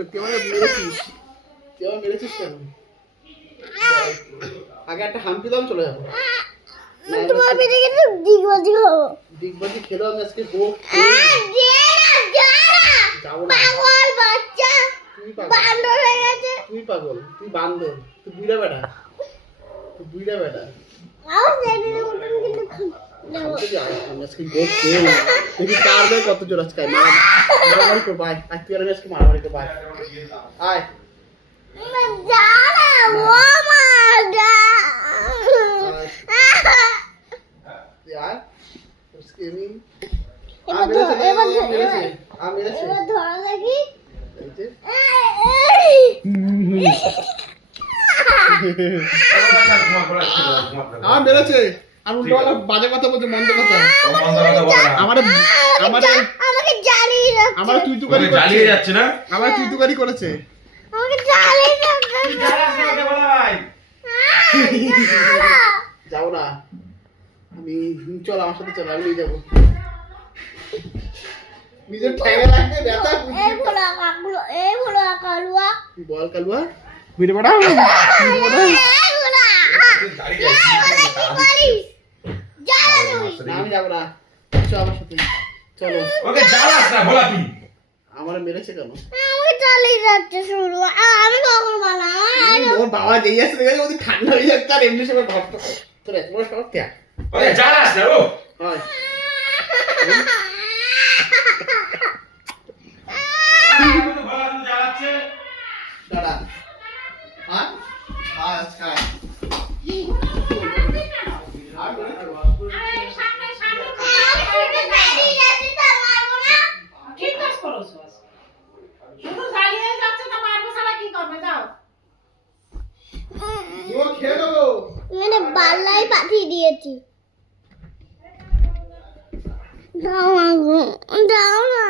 বলবে তুই আমাকে মেরেছিস, তুই আমাকে মেরেছিস কেন? আগে একটা হাম্পি দাম চলে যাবো। তোমার পেটে কিন্তু ডিগবাজি খাবো। ডিগবাজি খেলেও আমি আজকে গোপ যাবো না। পাগল বাচ্চা, তুই পাগল, বান্দর হয়ে গেছে। তুই পাগল, তুই বান্দর, তুই বুইড়া বেটা, তুই বুইড়া বেটা। আমার ছেলের মতন কিন্তু খাবো। আমি আজকে গোপ খেয়ে দেখি কার গায়ে কত জোর আজকে মারামারি করবো। আয় আয়, তুই আর আমি আজকে মারামারি করবো। আয় আয় যা না ও মা যা। তুই আয় আজকে আমি এবার ধরা দেখি। আমার মেরেছে। আর উল্টো বাজে কথা বলছে, মন্দ কথা। আমাকে জ্বালিয়ে যাচ্ছে, আমার তুই তুকারি জ্বালিয়ে যাচ্ছে না, আমার তুই তুকারি করেছে, আমাকে জ্বালিয়ে যাচ্ছে। যাবো না আমি, চল আমার সাথে চল, আমি নিয়ে যাবো। নিজের ঠ্যাঙে লাগবে ব্যথা। এই বলো কাকুলো, এই বলো কালুয়া, বল কালুয়া ভিড়ে পড়া আমি যাবো না, চল আমার সাথে চলো। ওকে জ্বালাস না ভোলা তুই। আমার মেরেছে কেন? আমাকে জ্বালিয়ে যাচ্ছে শুরু। আমি কখন বললাম ওর বাবা যেই আসছে দেখে ওদের ঠান্ডা হয়ে যাচ্ছে, আর এমনি সময় ভাবতো তোর এত বড় শখ কে? ওকে জ্বালাস না ও। হয় ভোলা তুই জ্বালাচ্ছে। দাঁড়া, হ্যাঁ হ্যাঁ আজকে ঠিক কাজ করেছো আজকে। শুধু জ্বালিয়ে যাচ্ছে না, মারবে ছাড়া কি করবে? যাও। খেয়ে দেবো। মানে বাল্লাই পাঠিয়ে দিয়েছি। দাও না।